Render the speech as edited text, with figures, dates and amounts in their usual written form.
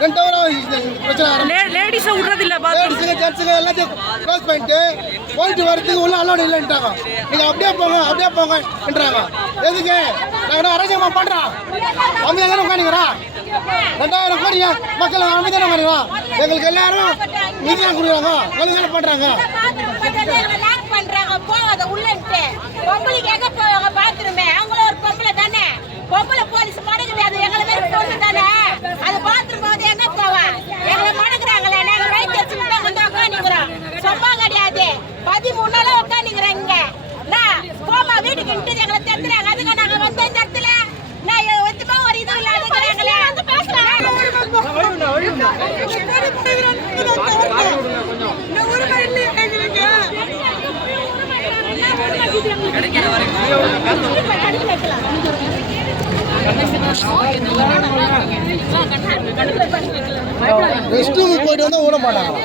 2 hour பிரச்சனை. லேடிஸை விடுறதில்ல, லேடிஸுங்க ஜென்ஸுங்க எல்லாத்தையும் க்ளோஸ் பண்ணிட்டு போயிட்டு வரதுக்கு உள்ள அலோடு இல்லைன்ட்டாங்க. நீங்கள் அப்படியே போங்கன்றாங்க. எதுக்கு நாங்கள் அரசியமாக பண்ணுறோம். அமைதியாக தானே உட்காந்துக்கிறோம். 2000 கோடி மக்கள் அமைதியாக தானே உட்காந்துக்கிறோம். எங்களுக்கு எல்லாரும் நிதி தான் கொடுக்குறாங்க. கல்வி பண்ணுறாங்க. போவாத உள்ளன்ட்டு பொம்பளைக்கு எங்க போவாங்க பாத்ரூமே? அவங்களும் ஒரு பொம்பளை தானே. பொம்பளை போலீஸ் மடங்குது, அது எங்களை மாரி பொண்ணு தானே. அது பாத்ரூம் போது எங்க போவா? எங்களை மடங்குறாங்களே. நாங்க வயிற்று வச்சுட்டு தான் வந்து உட்காந்துக்கிறோம். சொப்பா கிடையாது. 13 நாளா உட்காந்துக்கிறோம் இங்க. நான் போமா வீட்டுக்கு இன்ட்டு எங்களை தெத்துறாங்க. அதுங்க நாங்க வந்து இந்த இடத்துல நான் ஒத்துமா ஒரு இது இல்லாதவங்களே வந்து பேசுறாங்க. ரெஸ்ட் ரூமுக்கு போயிட்டு வந்து விட மாட்டாங்க.